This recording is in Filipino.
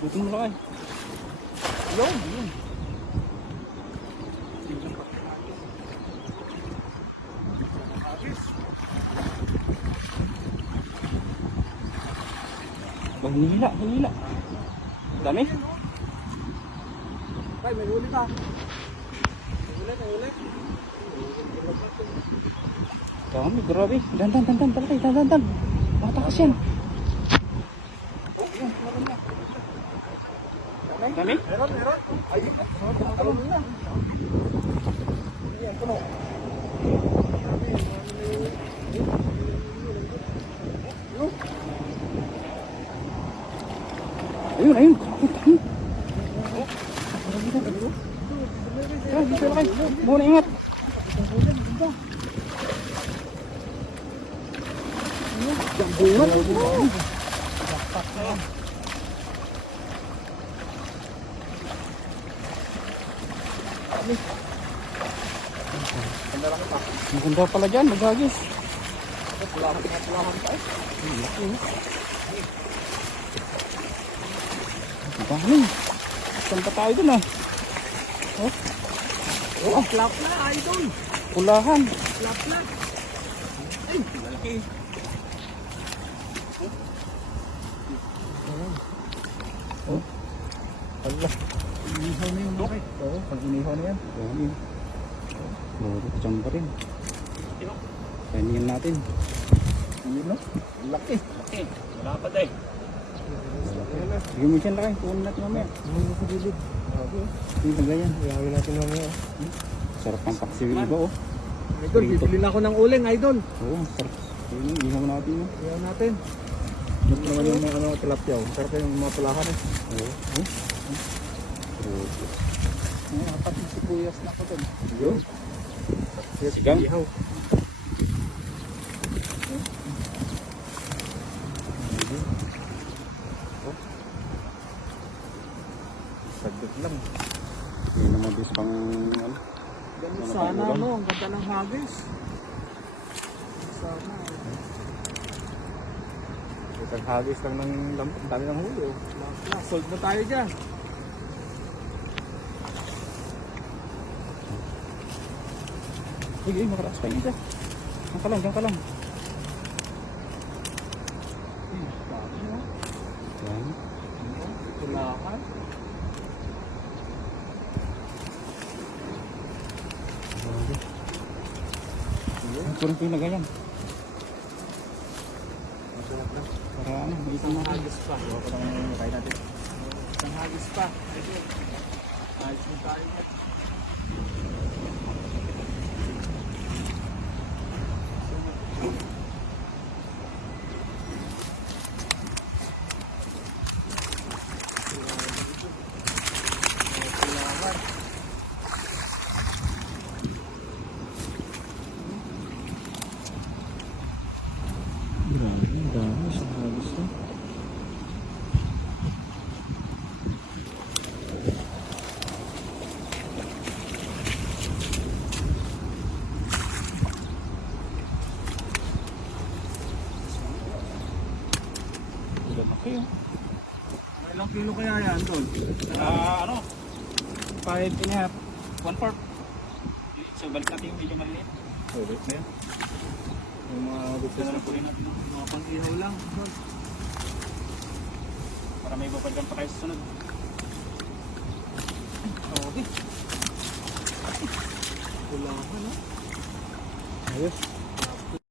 Bukong malaki. Yun. Hila. Dami. Ay, may huli ka. May huli. Dami, grabe. Dandan, palaki, dandan. Matakas yan. Oh, yun, meron na. Dami? Meron. Ay, meron na. Ayan, puno. Ayun. Dito laki. Muna ingat. Maganda pala dyan, magagis. Pulahan tayo. Dami. Saan pa tayo dun ah? Oh, flap na, idol. Pulahan. Flap na. Ay, malaki. Allah. Inihaw na yun, bakit? Oo, pag inihaw na yan. Dami. Dyan pa rin. Kainin natin. Yun no? Laki. Wala pa tayo. Sige mo dyan laki. Kunin natin mamaya. Ano sa gilid? Hindi na ganyan. Gawin natin mamaya. Sarap ang paksiw iba oh. Idol, bibili na ako ng uling, idol. Oo, sarap. Yun, ihaw natin yun. Ihaw natin. Ito naman yung mga tilapia. Sarap yung mga pulahan eh. Oo. Pati sibuyas na ko dun. Yun. Sigang. Ihaw. Saglit lang. Hindi naman bis pang ano. Ganun sana no, ang ganda ng hagis. Sana. Isang hagis lang ng dami ng huli oh. Sold na tayo dyan. Sige, makaraas pa yun isa. Diyan ka lang. Yan. Pulahan. Kurang pinagayan. Masarap lang. Para ano, may isang natin. Hagis pa. Gawa ko lang kain natin. Isang hagis pa. Hagis mo tayo. Grabe, ang dami sa hagis na. Laki oh. May ilang kilo kaya yan doon? Ano? 5.5. 1/4. So balik natin yung medyo maliit. Ulit na yan. Yung mga gusto na rin natin mga pang-ihaw lang. Para may babagyan pa kayo sa sunod. Okay. Pulahan ha. Ayos.